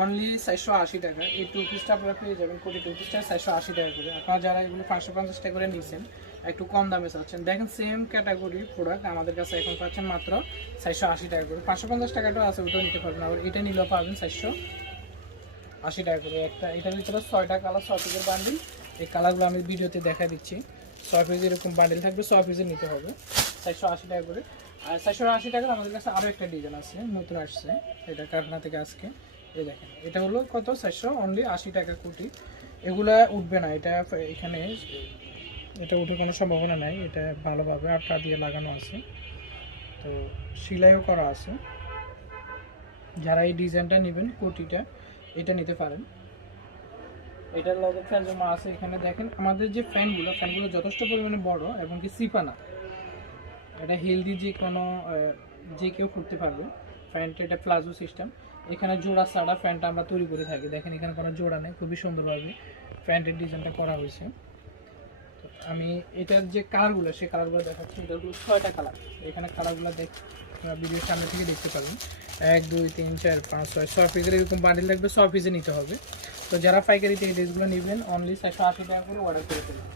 Only 480 টাকা। এই two পিসটা আপনারা পেয়ে যাবেন কোটি টু পিসটা 480 টাকা করে। আপনারা যারা এগুলো 550 টাকা করে নিয়েছেন একটু কম দামে চাচ্ছেন, দেখেন সেম ক্যাটাগরির প্রোডাক্ট আমাদের কাছে এখন পাচ্ছেন মাত্র 480 টাকা করে। 550 টাকাটাও আছে, ওটাও নিতে পারবেন। আবার এটা নিলেও পাবেন 480 টাকা করে। একটা এটার ভিতরে 6টা কালার, 6 পিসের বান্ডিল। এই কালারগুলো আমি ভিডিওতে দেখা দিচ্ছি। 6 পিস এরকম বান্ডিল থাকবে, 6 পিসের নিতে হবে 480 টাকা করে। আর 480 টাকার আমাদের কাছে আরও একটা ডিজাইন আছে, নতুন আসছে, এটা কারখানা থেকে আজকে। এই দেখেন এটা হলো কত, 480 টাকা কোটি। এগুলা উঠবে না, এটা এখানে এটা উঠে কোনো সম্ভাবনা নাই। এটা ভালোভাবে আটটা দিয়ে লাগানো আছে, তো সেলাইও করা আছে। যারা এই ডিজাইনটা নেবেন কোটিটা, এটা নিতে পারেন। এটার লগে ফ্যান জমা আছে এখানে। দেখেন আমাদের যে ফ্যানগুলো যথেষ্ট পরিমাণে বড় এবং কি সিপানা। এটা হেলদি যে কেউ করতে পারবে। ফ্যানটা এটা প্লাজো সিস্টেম। এখানে জোড়া ছাড়া ফ্যানটা আমরা তৈরি করে থাকি। দেখেন এখানে কোনো জোড়া নেই, খুবই সুন্দরভাবে ফ্যানটার ডিজাইনটা করা হয়েছে। তো আমি এটার যে কালারগুলো, সেই কালারগুলো দেখাচ্ছি। এটা হলো 6টা কালার। এখানে কালারগুলো আপনারা ভিডিওর সামনে থেকে দেখতে পাবেন। 1 2 3 4 5 6 6 পিসের এরকম বান্ডিল লাগবে, 6 পিসে নিতে হবে। তো যারা পাইকারিতে এই ড্রেসগুলো নেবেন অনলি 480 টাকা করে অর্ডার করে দেবেন।